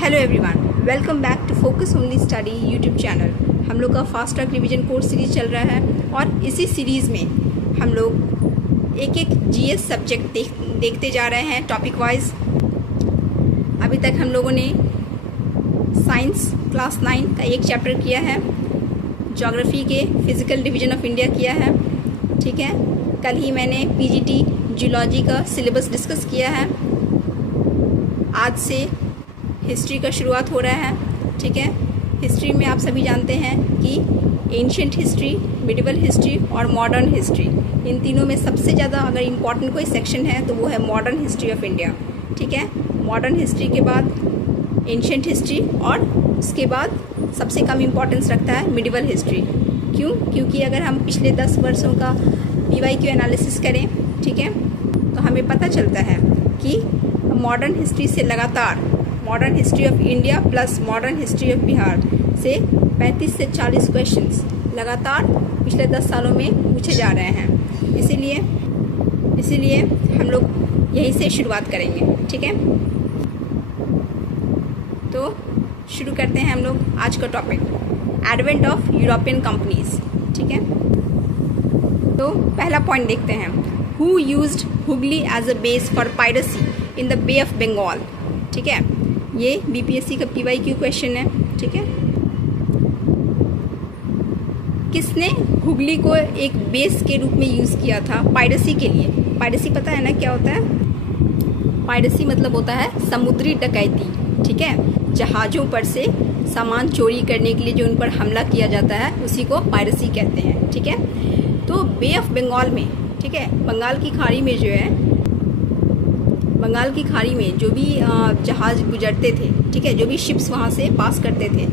Hello everyone, welcome back to focus only study YouTube channel. हम लोग का fast track revision course series चल रहा है और इसी सीरीज़ में हम लोग एक एक जीएस सब्जेक्ट देखते जा रहे हैं टॉपिक वाइज। अभी तक हम लोगों ने साइंस क्लास 9 का एक चैप्टर किया है, ज्योग्राफी के फिज़िकल डिवीजन ऑफ इंडिया किया है, ठीक है। कल ही मैंने पीजीटी जियोलॉजी का सिलेबस डिस्कस किया है। आज से हिस्ट्री का शुरुआत हो रहा है, ठीक है। हिस्ट्री में आप सभी जानते हैं कि एंशिएंट हिस्ट्री, मिडिवल हिस्ट्री और मॉडर्न हिस्ट्री, इन तीनों में सबसे ज़्यादा अगर इम्पॉर्टेंट कोई सेक्शन है तो वो है मॉडर्न हिस्ट्री ऑफ इंडिया, ठीक है। मॉडर्न हिस्ट्री के बाद एंशिएंट हिस्ट्री और उसके बाद सबसे कम इम्पॉर्टेंस रखता है मिडिवल हिस्ट्री। क्यों? क्योंकि अगर हम पिछले 10 वर्षों का PYQ एनालिसिस करें, ठीक है, तो हमें पता चलता है कि मॉडर्न हिस्ट्री से लगातार modern history of India plus modern history of Bihar से 35 से 40 क्वेश्चंस लगातार पिछले 10 सालों में पूछे जा रहे हैं। इसीलिए हम लोग यहीं से शुरुआत करेंगे, ठीक है। तो शुरू करते हैं हम लोग आज का topic, advent of European companies, ठीक है। तो पहला पॉइंट देखते हैं, who used Hooghly as a base for piracy in the Bay of Bengal, ठीक है। ये BPSC का PYQ क्वेश्चन है, ठीक है। किसने हुगली को एक बेस के रूप में यूज़ किया था पायरेसी के लिए? पायरेसी पता है ना क्या होता है? पायरेसी मतलब होता है समुद्री डकैती, ठीक है। जहाज़ों पर से सामान चोरी करने के लिए जो उन पर हमला किया जाता है उसी को पायरेसी कहते हैं, ठीक है। तो बे ऑफ बंगाल में, ठीक है, बंगाल की खाड़ी में जो भी जहाज़ गुजरते थे, ठीक है, जो भी शिप्स वहाँ से पास करते थे,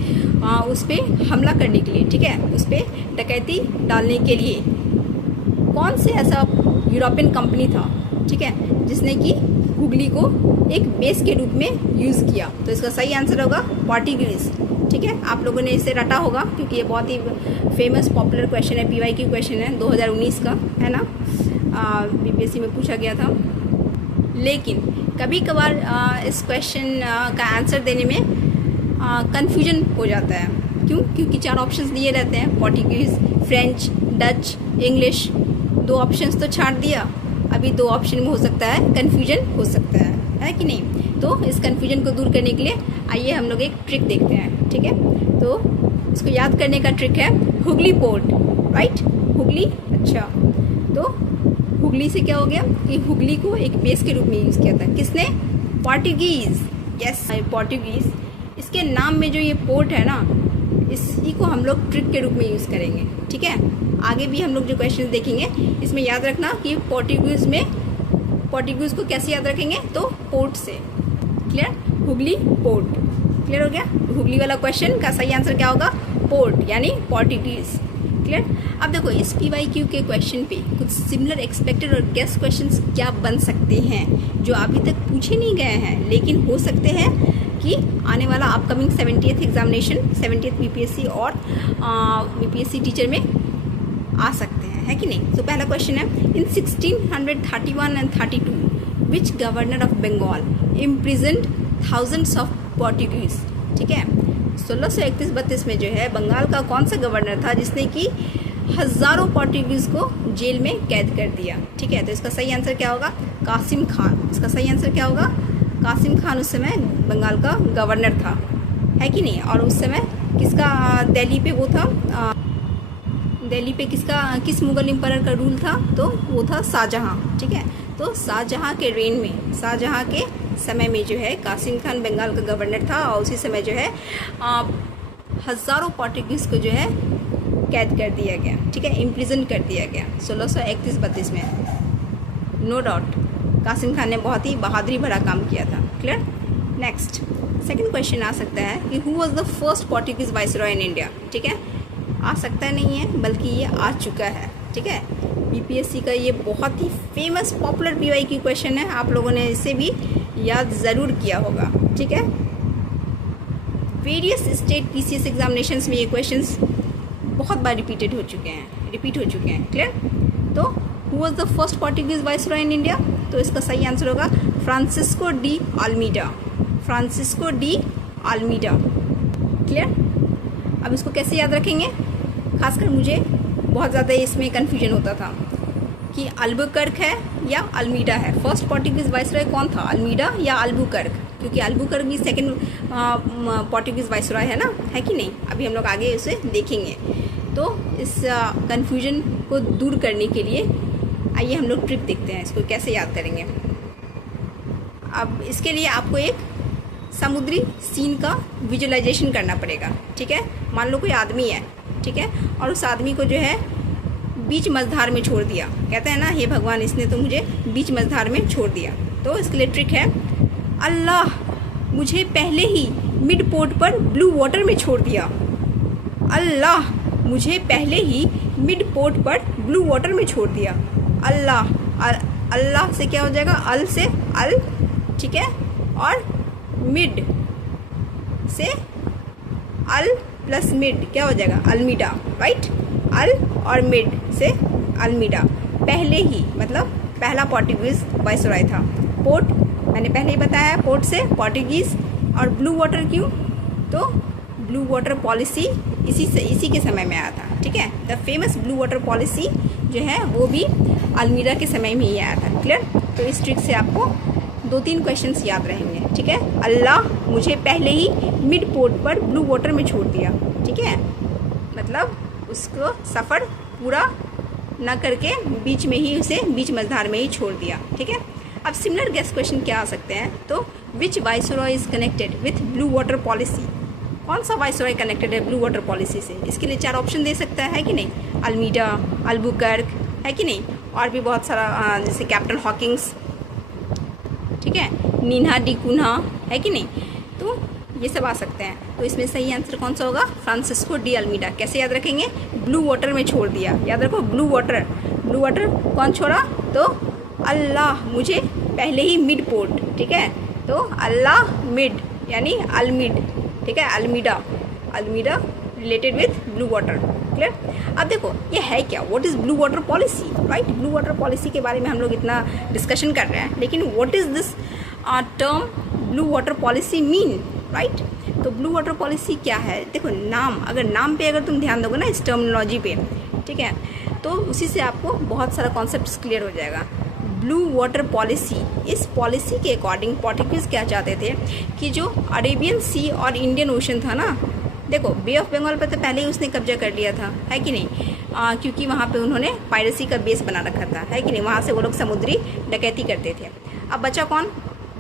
उस पर हमला करने के लिए, ठीक है, उस पर डकैती डालने के लिए कौन से ऐसा यूरोपियन कंपनी था, ठीक है, जिसने कि हुगली को एक बेस के रूप में यूज़ किया? तो इसका सही आंसर होगा पोर्टुगीज, ठीक है। आप लोगों ने इसे रटा होगा क्योंकि ये बहुत ही फेमस पॉपुलर क्वेश्चन है, PYQ क्वेश्चन है, 2019 का है ना, BPSC में पूछा गया था। लेकिन कभी कभार इस क्वेश्चन का आंसर देने में कन्फ्यूजन हो जाता है। क्यों? क्योंकि 4 ऑप्शंस दिए रहते हैं, Portuguese, French, Dutch, English. 2 options तो छाड़ दिया, अभी 2 ऑप्शन में हो सकता है कन्फ्यूजन हो सकता है कि नहीं? तो इस कन्फ्यूजन को दूर करने के लिए आइए हम लोग एक ट्रिक देखते हैं, ठीक है। तो इसको याद करने का ट्रिक है हुगली पोर्ट, राइट, हुगली। अच्छा, तो हुगली से क्या हो गया कि हुगली को एक बेस के रूप में यूज़ किया था किसने? Portuguese, yes, Portuguese. इसके नाम में जो ये पोर्ट है ना, इसी को हम लोग ट्रिक के रूप में यूज़ करेंगे, ठीक है। आगे भी हम लोग जो क्वेश्चन देखेंगे इसमें याद रखना कि पोर्टुगीज़ को कैसे याद रखेंगे? तो पोर्ट से, क्लियर, हुगली पोर्ट, क्लियर हो गया। हुगली वाला क्वेश्चन का सही आंसर क्या होगा? पोर्ट, यानी पोर्टुगीज़, क्लियर। अब देखो इस PYQ के क्वेश्चन पे कुछ सिमिलर एक्सपेक्टेड और गेस क्वेश्चंस क्या बन सकते हैं जो अभी तक पूछे नहीं गए हैं, लेकिन हो सकते हैं कि आने वाला upcoming 70th examination, 70th BPSC और BPSC टीचर में आ सकते हैं, है कि नहीं? तो पहला क्वेश्चन है, in 1631 and 32 which governor of Bengal imprisoned thousands of Portuguese, ठीक है। 1631-32 में जो है बंगाल का कौन सा गवर्नर था जिसने कि हज़ारों पोर्टुगीज़ को जेल में कैद कर दिया, ठीक है। तो इसका सही आंसर क्या होगा? कासिम खान। इसका सही आंसर क्या होगा? कासिम खान उस समय बंगाल का गवर्नर था, है कि नहीं? और उस समय किसका दिल्ली पे वो था, दिल्ली पे किस मुगल एम्पायर का रूल था? तो वो था शाहजहाँ, ठीक है। तो शाहजहाँ के रेन में, शाहजहाँ के समय में जो है कासिम खान बंगाल का गवर्नर था और उसी समय जो है हज़ारों पोर्टुगीज़ को जो है कैद कर दिया गया, ठीक है, इम्प्रिजन कर दिया गया 1631-32 में। नो डाउट कासिम खान ने बहुत ही बहादुरी भरा काम किया था, क्लियर। नेक्स्ट सेकंड क्वेश्चन आ सकता है कि who was the first Portuguese viceroy in India, ठीक है। आ सकता नहीं है बल्कि ये आ चुका है, ठीक है। BPSC का ये बहुत ही फेमस पॉपुलर PYQ क्वेश्चन है, आप लोगों ने इसे भी याद ज़रूर किया होगा, ठीक है। वेरियस स्टेट PCS एग्जामिनेशंस में ये क्वेश्चंस बहुत बार रिपीट हो चुके हैं, क्लियर। तो who was the first Portuguese viceroy in India? तो इसका सही आंसर होगा Francisco de Almeida, Francisco de Almeida. Clear? अब इसको कैसे याद रखेंगे? खासकर मुझे बहुत ज़्यादा इसमें कन्फ्यूजन होता था कि अल्बुकर्क है या अल्मीडा है। फर्स्ट पोर्टुगीज वाइसरॉय कौन था, अल्मीडा या अल्बुकर्क? क्योंकि अल्बुकर्क भी सेकंड पोर्टुगीज वाइसरॉय है ना, है कि नहीं? अभी हम लोग आगे उसे देखेंगे। तो इस कन्फ्यूजन को दूर करने के लिए आइए हम लोग ट्रिक देखते हैं, इसको कैसे याद करेंगे। अब इसके लिए आपको एक समुद्री सीन का विजुअलाइजेशन करना पड़ेगा। ठीक है? मान लो कोई आदमी है, ठीक है, और उस आदमी को जो है बीच मझधार में छोड़ दिया। कहते हैं ना, हे भगवान, इसने तो मुझे बीच मझधार में छोड़ दिया। तो इसके लिए ट्रिक है, अल्लाह मुझे पहले ही मिड पोर्ट पर ब्लू वाटर में छोड़ दिया। अल्लाह मुझे पहले ही मिड पोर्ट पर ब्लू वाटर में छोड़ दिया। अल्लाह, अल्लाह से क्या हो जाएगा, अल से अल, ठीक है, और मिड से अल प्लस मिड क्या हो जाएगा, अल्मीडा, राइट? अल और मिड से अल्मीडा। पहले ही मतलब पहला पोर्टुगीज वाइसरॉय था। पोर्ट मैंने पहले ही बताया, पोर्ट से पोर्टुगीज। और ब्लू वाटर क्यों? तो ब्लू वाटर पॉलिसी इसी के समय में आया था। ठीक है? The famous blue water policy जो है वो भी अल्मीडा के समय में ही आया था। क्लियर? तो इस ट्रिक से आपको 2-3 क्वेश्चंस याद रहेंगे। ठीक है? अल्लाह मुझे पहले ही मिड पोर्ट पर ब्लू वाटर में छोड़ दिया। ठीक है? मतलब उसको सफ़र पूरा न करके बीच में ही उसे बीच मझधार में ही छोड़ दिया। ठीक है? अब सिमिलर गेस क्वेश्चन क्या आ सकते हैं? तो which viceroy is connected with blue water policy? कौन सा वाइसरॉय कनेक्टेड है ब्लू वाटर पॉलिसी से? इसके लिए 4 ऑप्शन दे सकता है कि नहीं? अल्मीडा, अल्बुकर्क, है कि नहीं? और भी बहुत सारा, जैसे कैप्टन हॉकिंग्स, ठीक है, नीना डी कुन्हा, है कि नहीं? तो ये सब आ सकते हैं। तो इसमें सही आंसर कौन सा होगा? Francisco de Almeida. कैसे याद रखेंगे? ब्लू वाटर में छोड़ दिया। याद रखो, ब्लू वाटर कौन छोड़ा? तो अल्लाह मुझे पहले ही मिड पोर्ट। ठीक है? तो अल्लाह मिड यानी अल्मिड। ठीक है? Almeida related with blue water. Clear? अब देखो ये है क्या, what is blue water policy, right? Blue water policy के बारे में हम लोग इतना डिस्कशन कर रहे हैं, लेकिन what is this term blue water policy mean, right? तो ब्लू वाटर पॉलिसी क्या है? देखो नाम, अगर नाम पे अगर तुम ध्यान दोगे ना, इस टर्मिनोलॉजी पे, ठीक है, तो उसी से आपको बहुत सारा कॉन्सेप्ट क्लियर हो जाएगा। ब्लू वाटर पॉलिसी, इस पॉलिसी के अकॉर्डिंग पोर्टुगीज़ क्या चाहते थे कि जो अरेबियन सी और इंडियन ओशन था ना, देखो बे ऑफ बंगाल पर तो पहले ही उसने कब्जा कर लिया था, है कि नहीं? क्योंकि वहाँ पे उन्होंने पायरेसी का बेस बना रखा था, है कि नहीं? वहाँ से वो लोग समुद्री डकैती करते थे। अब बचा कौन?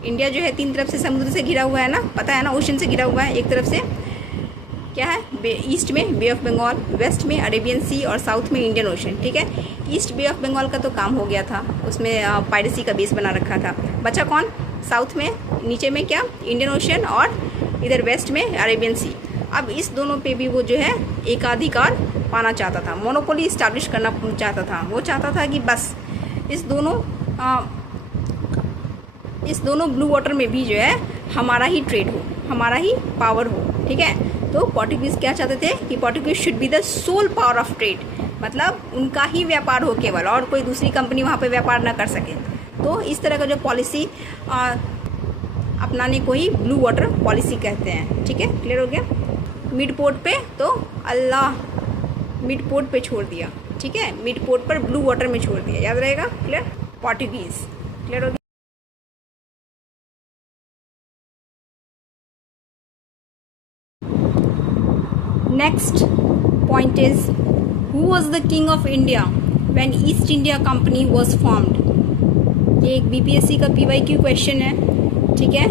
इंडिया जो है 3 तरफ से समुद्र से घिरा हुआ है ना, पता है ना, ओशन से घिरा हुआ है। एक तरफ से क्या है, ईस्ट में बे ऑफ बंगाल, वेस्ट में अरेबियन सी और साउथ में इंडियन ओशन। ठीक है? ईस्ट बे ऑफ बंगाल का तो काम हो गया था, उसमें पायरेसी का बेस बना रखा था। बचा कौन? साउथ में, नीचे में क्या, इंडियन ओशन, और इधर वेस्ट में अरेबियन सी। अब इस दोनों पे भी वो जो है एकाधिकार पाना चाहता था, मोनोपोली इस्टेब्लिश करना चाहता था। वो चाहता था कि बस इस दोनों ब्लू वाटर में भी जो है हमारा ही ट्रेड हो, हमारा ही पावर हो। ठीक है? तो पोर्टुगीज़ क्या चाहते थे कि Portuguese should be the sole power of trade, मतलब उनका ही व्यापार हो केवल, और कोई दूसरी कंपनी वहाँ पे व्यापार ना कर सके। तो इस तरह का जो पॉलिसी अपनाने को ही ब्लू वाटर पॉलिसी कहते हैं। ठीक है? क्लियर हो गया? मिड पोर्ट पे तो अल्लाह मिड पोर्ट पे छोड़ दिया। ठीक है? मिड पोर्ट पर ब्लू वाटर में छोड़ दिया, याद रहेगा? क्लियर? पोर्टुगीज़। क्लियर हो गया? Next point is, who was the king of India when East India Company was formed? ये एक BPSC का PYQ क्वेश्चन है। ठीक है?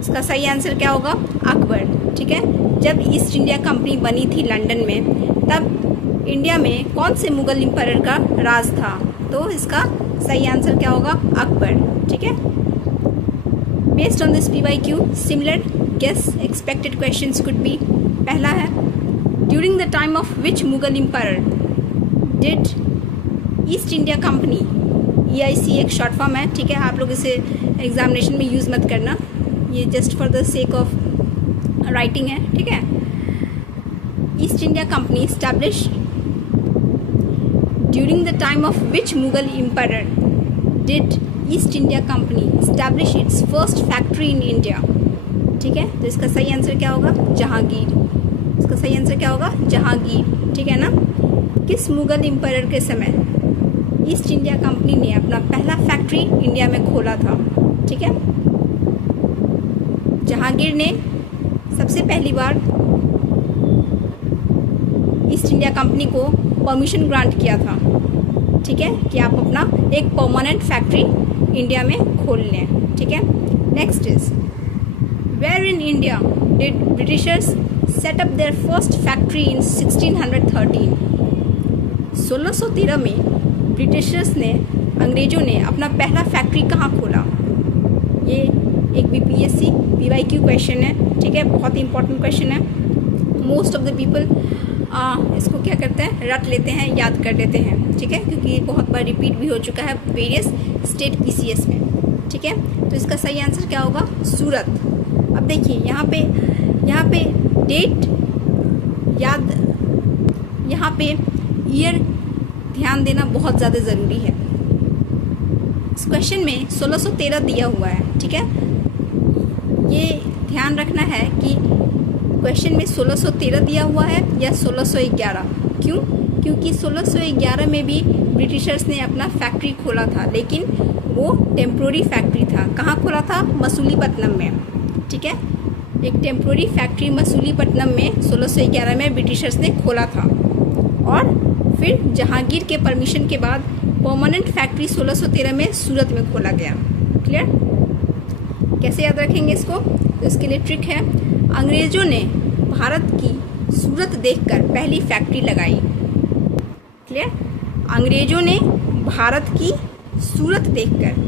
इसका सही आंसर क्या होगा? अकबर। ठीक है? जब ईस्ट इंडिया कंपनी बनी थी लंदन में, तब इंडिया में कौन से मुगल एम्पायर का राज था? तो इसका सही आंसर क्या होगा? अकबर। ठीक है? Based on this PYQ, similar guess expected questions could be. पहला है, during the time of which Mughal empire did East India Company, EIC एक शॉर्ट फॉर्म है। ठीक है? आप लोग इसे एग्जामिनेशन में यूज़ मत करना, ये just for the sake of writing है। ठीक है? East India Company establish during the time of which Mughal empire did East India Company establish its first factory in India? ठीक है, तो इसका सही आंसर क्या होगा? जहांगीर। इसका सही आंसर क्या होगा? जहांगीर, ठीक है ना। किस मुगल एम्पायर के समय ईस्ट इंडिया कंपनी ने अपना पहला फैक्ट्री इंडिया में खोला था? ठीक है, जहांगीर ने सबसे पहली बार ईस्ट इंडिया कंपनी को परमिशन ग्रांट किया था, ठीक है, कि आप अपना एक परमानेंट फैक्ट्री इंडिया में खोल लें। ठीक है, next is where in India did Britishers set up their first factory in 1613? 1613 में ब्रिटिशर्स ने, अंग्रेजों ने अपना पहला फैक्ट्री कहाँ खोला? ये एक BPSC PYQ क्वेश्चन है, ठीक है, बहुत ही इंपॉर्टेंट क्वेश्चन है। मोस्ट ऑफ द पीपल इसको क्या करते हैं, रट लेते हैं, याद कर लेते हैं, ठीक है, क्योंकि ये बहुत बार रिपीट भी हो चुका है वेरियस स्टेट PCS में। ठीक है, तो इसका सही आंसर क्या होगा? सूरत। अब देखिए यहाँ पे डेट याद, यहाँ पे ईयर ध्यान देना बहुत ज़्यादा ज़रूरी है। इस क्वेश्चन में 1613 दिया हुआ है, ठीक है, ये ध्यान रखना है कि क्वेश्चन में 1613 दिया हुआ है या 1611। क्यों? क्योंकि 1611 में भी ब्रिटिशर्स ने अपना फैक्ट्री खोला था, लेकिन वो टेम्प्रोरी फैक्ट्री था। कहाँ खोला था? मसूलीपट्टनम में, ठीक है, एक टेम्प्रोरी फैक्ट्री मसूलीपट्टनम में 1611 में ब्रिटिशर्स ने खोला था। और फिर जहांगीर के परमिशन के बाद परमानेंट फैक्ट्री 1613 में सूरत में खोला गया। क्लियर? कैसे याद रखेंगे इसको? तो इसके लिए ट्रिक है, अंग्रेजों ने भारत की सूरत देखकर पहली फैक्ट्री लगाई। क्लियर? अंग्रेजों ने भारत की सूरत देखकर,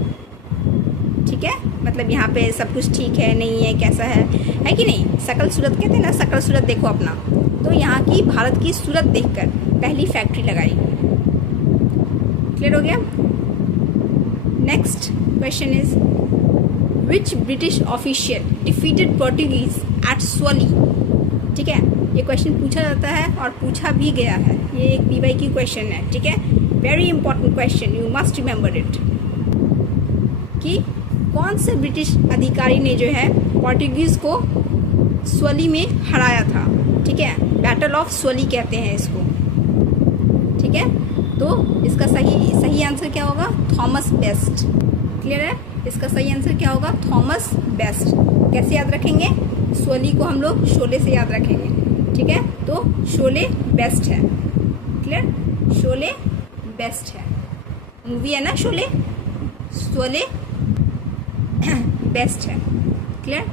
ठीक है, मतलब यहाँ पे सब कुछ ठीक है, नहीं है, कैसा है कि नहीं, सकल सूरत कहते हैं ना, सकल सूरत देखो अपना, तो यहाँ की भारत की सूरत देखकर पहली फैक्ट्री लगाई। क्लियर हो गया? Next question is which British official defeated Portuguese at Swally? ठीक है, ये क्वेश्चन पूछा जाता है और पूछा भी गया है, ये एक PYQ क्वेश्चन है, ठीक है, very important question, you must remember it, कि कौन से ब्रिटिश अधिकारी ने जो है पोर्टुगीज को स्वली में हराया था? ठीक है, बैटल ऑफ स्वली कहते हैं इसको। ठीक है, तो इसका सही आंसर क्या होगा? Thomas best. क्लियर है? इसका सही आंसर क्या होगा? Thomas best. कैसे याद रखेंगे? स्वली को हम लोग शोले से याद रखेंगे, ठीक है, तो शोले बेस्ट है। क्लियर? शोले बेस्ट है, मूवी है ना शोले, शोले बेस्ट है। क्लियर?